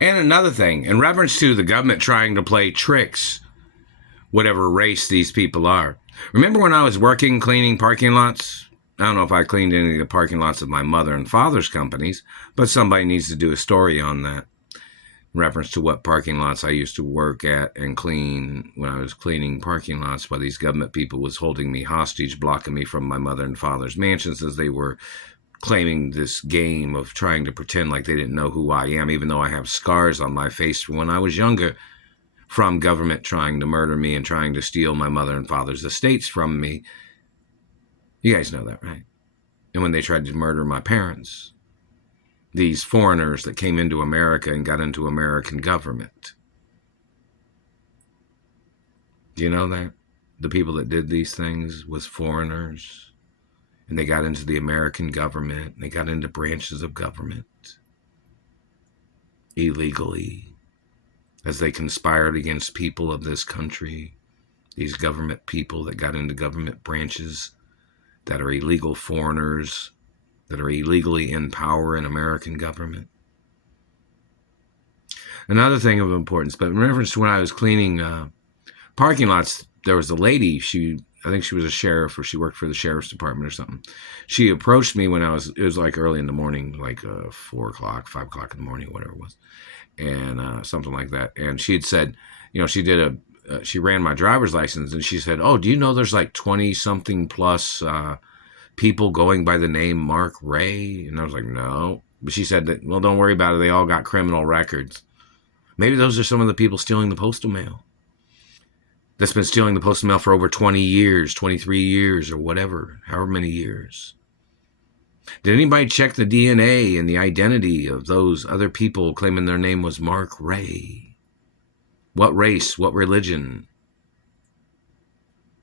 And another thing, in reference to the government trying to play tricks, whatever race these people are. Remember when I was working cleaning parking lots? I don't know if I cleaned any of the parking lots of my mother and father's companies, but somebody needs to do a story on that. In reference to what parking lots I used to work at and clean when I was cleaning parking lots while these government people was holding me hostage, blocking me from my mother and father's mansions as they were claiming this game of trying to pretend like they didn't know who I am, even though I have scars on my face from when I was younger from government trying to murder me and trying to steal my mother and father's estates from me. You guys know that, right? And when they tried to murder my parents, these foreigners that came into America and got into American government. Do you know that? The people that did these things was foreigners, and they got into the American government, and they got into branches of government illegally as they conspired against people of this country, these government people that got into government branches that are illegal foreigners, that are illegally in power in American government. Another thing of importance, but in reference to when I was cleaning parking lots, there was a lady, I think she was a sheriff, or she worked for the sheriff's department or something. She approached me when it was like early in the morning, like 4 o'clock, 5 o'clock in the morning, whatever it was, and something like that. And she had said, she ran my driver's license, and she said, "Oh, do you know there's like 20-something plus people going by the name Mark Ray?" And I was like, "No." But she said that, well, don't worry about it. They all got criminal records. Maybe those are some of the people stealing the postal mail. That's been stealing the postal mail for over 20 years, 23 years, or whatever, however many years. Did anybody check the DNA and the identity of those other people claiming their name was Mark Ray? What race? What religion?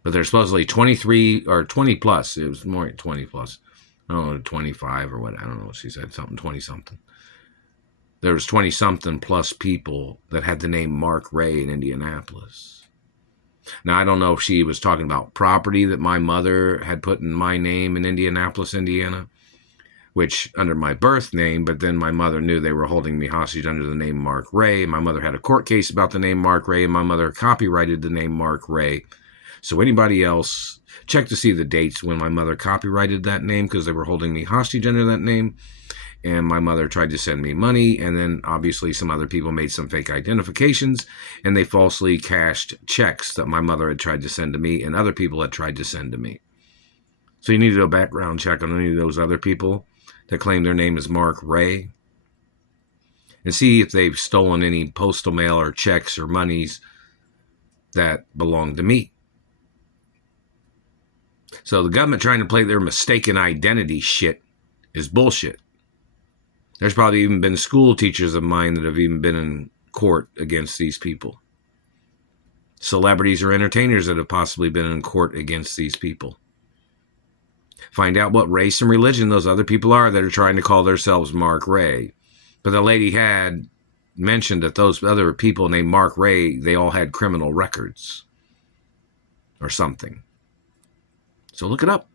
But they're supposedly 23 or 20 plus. It was more 20 plus. I don't know, 25 or what. I don't know what she said. Something 20 something. There was 20 something plus people that had the name Mark Ray in Indianapolis. Now, I don't know if she was talking about property that my mother had put in my name in Indianapolis, Indiana, which under my birth name, but then my mother knew they were holding me hostage under the name Mark Ray. My mother had a court case about the name Mark Ray, and my mother copyrighted the name Mark Ray. So anybody else, check to see the dates when my mother copyrighted that name, because they were holding me hostage under that name. And my mother tried to send me money, and then obviously some other people made some fake identifications, and they falsely cashed checks that my mother had tried to send to me and other people had tried to send to me. So you need to do a background check on any of those other people that claim their name is Mark Ray and see if they've stolen any postal mail or checks or monies that belong to me. So the government trying to play their mistaken identity shit is bullshit. There's probably even been school teachers of mine that have even been in court against these people. Celebrities or entertainers that have possibly been in court against these people. Find out what race and religion those other people are that are trying to call themselves Mark Ray. But the lady had mentioned that those other people named Mark Ray, they all had criminal records or something. So look it up.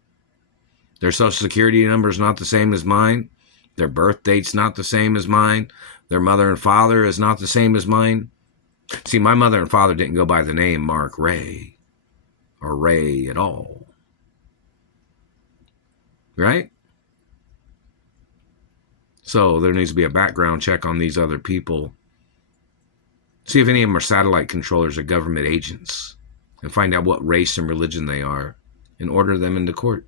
Their social security number is not the same as mine. Their birth date's not the same as mine. Their mother and father is not the same as mine. See, my mother and father didn't go by the name Mark Ray or Ray at all. Right? So there needs to be a background check on these other people. See if any of them are satellite controllers or government agents and find out what race and religion they are and order them into court.